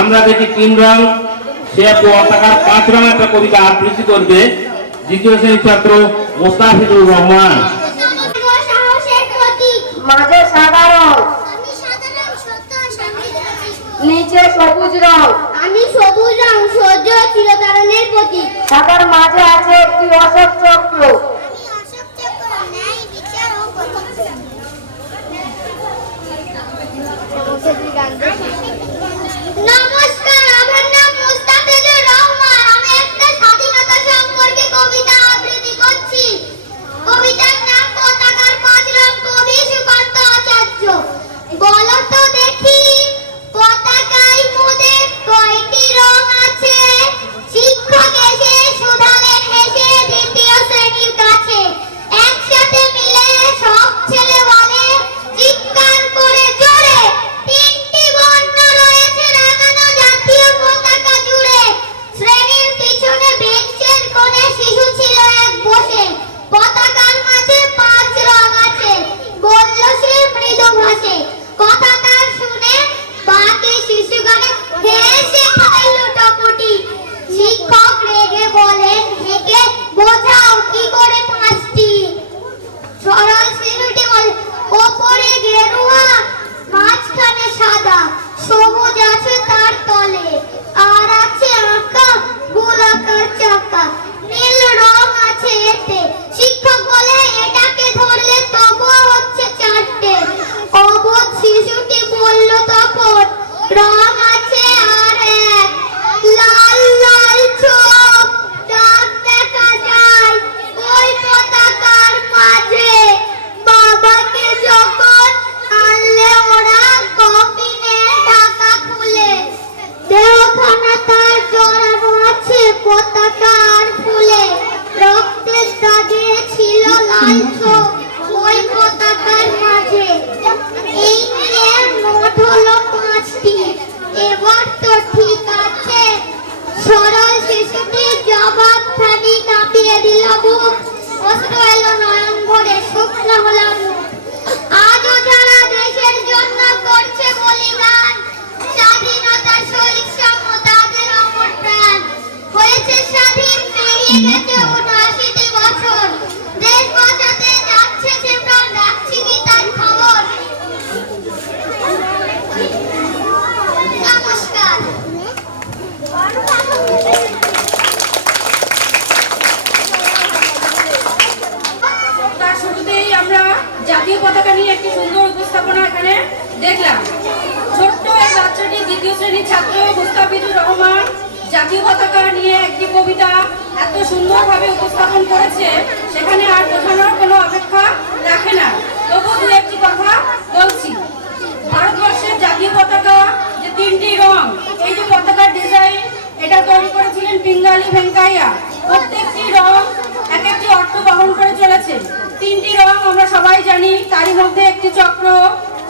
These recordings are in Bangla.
আমরা দেখি 3 রং, সে পতাকার 5 রং একটা কবিতা আবৃত্তি করবে দ্বিতীয় শ্রেণীর ছাত্র মোস্তাফিজুর রহমান। মাঝে সাদা রং, নিচে সবুজ রং, আমি সবুজ রং, সহ্য চিরতারণের প্রতীক। সাদার মাঝে আছে একটি অশোক চক্র। নমস্কার, আমার নাম মোস্তাফিজুর রহমান। আমি একটা স্বাধীনতা সম্পর্কে কবিতা আবৃত্তি করছি। কবিতার নাম পতাকার 5 রং, কবি সুকান্ত আচার্য। বলো তো দেখি পতাকায় মোদের কয়টি রং আছে? শিক্ষক এসে শুধালেন হেসে দ্বিতীয় শ্রেণীর কাছে। একসাথে মিলে সব ছেলে বলে চিৎকার করে জোরে, 3টি বর্ণ রয়েছে রাঙানো জাতীয় পতাকা জুড়ে। শ্রেণীর পিছনে বেঞ্চের কোণে শিশু ছিল এক বসে। পতাকার মাঝে 5 রং আছে, বলল সে মৃদু ভাষে। কথা তার শুনে বাকি শিশুগণে হেসে খায় লুটোপুটি। শিক্ষক রেগে বলেন, হেঁকে বোঝাও কি করে 5টি। সরল শিশুটি বলে, ওপরে গেরুয়া, মাঝখানে সাদা, সবুজ আছে তার তলে, আর আছে আঁকা গোলাকার চাকা, নীল রং আছে এতে। শিক্ষক বলে, এটাকে ধরলে তবুও হচ্ছে 4টে। অবোধ শিশুটি বলল তখন, রং আছে আর এক, লাল লাল ছোপ, দাগ দেখা যায় ওই পতাকার মাঝে। বাবাকে যখন আনলে ওরা কফিনে ঢাকা খুলে, দেহখানা তার জড়ানো আছে পতাকার ফুলে। রক্তের দাগে ছিল লাল ছোপ ওই পতাকার মাঝে। এই নিয়ে মোট হলো 5টি। এবার তো ঠিক আছে। সরল শিশুটি জবাব খানি কাঁপিয়ে দিল বুক, অশ্রু এলো নয়ন ভরে, শুকনো হলো মুখ। আজও যারা দেশের জন্য করছে বলিদান, স্বাধীনতার শহীদ সমূহ তাদের অমর প্রাণ। হয়েছে স্বাধীন, পেরিয়ে গেছে ৭৯টি বছর, দেশ বাঁচাতে যাচ্ছে সে প্রাণ, রাখছি কি তার খবর? নমস্কার। তার শুরুতেই আমরা জাতীয় পতাকা নিয়ে একটি সুন্দর উপস্থাপনা এখানে দেখলাম। ছোট্ট এই বাচ্চাটি দ্বিতীয় শ্রেণীর ছাত্র মোস্তাফিজুর রহমান জাতীয় পতাকা নিয়ে একটি কবিতা এত সুন্দরভাবে উপস্থাপন করেছে, সেখানে আর বোঝানোর কোনো অপেক্ষা রাখে না। তবু দু একটি কথা বলছি। ভারতবর্ষের জাতীয় পতাকা যে 3টি রং, এই যে পতাকার ডিজাইন, এটা তৈরি করেছিলেন পিঙ্গালি ভেঙ্কাইয়া। প্রত্যেকটি রং এক একটি অর্থ বহন করে চলেছে। 3টি রং আমরা সবাই জানি, তারই মধ্যে একটি চক্র,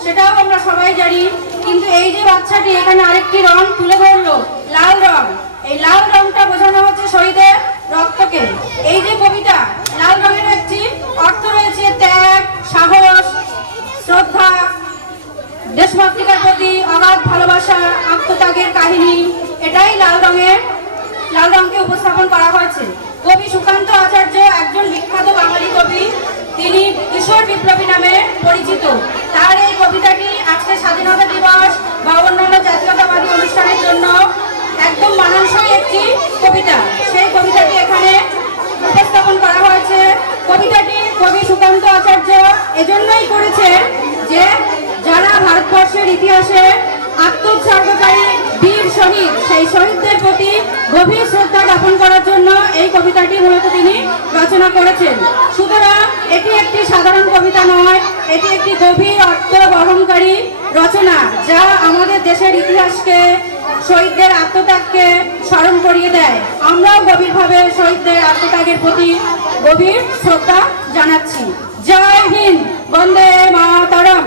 সেটাও আমরা সবাই জানি। কিন্তু এই যে বাচ্চাটি এখানে আরেকটি রং তুলে ধরলো, লাল রং। এই লাল রংটা বোঝানো হচ্ছে শহীদের রক্তকে। এই যে কবিতা, লাল রঙের একটি অর্থ রয়েছে ত্যাগ, সাহস, শ্রদ্ধা, দেশমাতৃকার প্রতি অগাধ ভালোবাসা, আত্মত্যাগের কাহিনী। এটাই লাল রঙকে উপস্থাপন করা হয়েছে। কবি সুকান্ত আচার্য একজন বিখ্যাত বাঙালি কবি। তিনি কিশোর বিপ্লবী নামে পরিচিত। তার এই কবিতাটি আজকে স্বাধীনতা দিবস বা অন্যান্য জাতীয়তাবাদী অনুষ্ঠানের জন্য একদম মানানসই একটি কবিতা। সেই কবিতাটি এখানে উপস্থাপন করা হয়েছে। কবিতাটি কবি সুকান্ত আচার্য এজন্যই করেছে যে যারা ভারতবর্ষের ইতিহাসে আত্মোৎসর্গকারী বীর শহীদ, সেই শহীদদের প্রতি গভীর শ্রদ্ধা জ্ঞাপন করার জন্য এই কবিতাটি মূলত তিনি রচনা করেছেন। সুতরাং এটি একটি সাধারণ কবিতা নয়, এটি একটি গভীর অর্থ বহনকারী রচনা, যা আমাদের দেশের ইতিহাসকে, শহীদদের আত্মত্যাগকে স্মরণ করিয়ে দেয়। আমরাও গভীরভাবে শহীদদের আত্মত্যাগের প্রতি গভীর শ্রদ্ধা জানাচ্ছি। জয় হিন্দ, বন্দে মাতরম।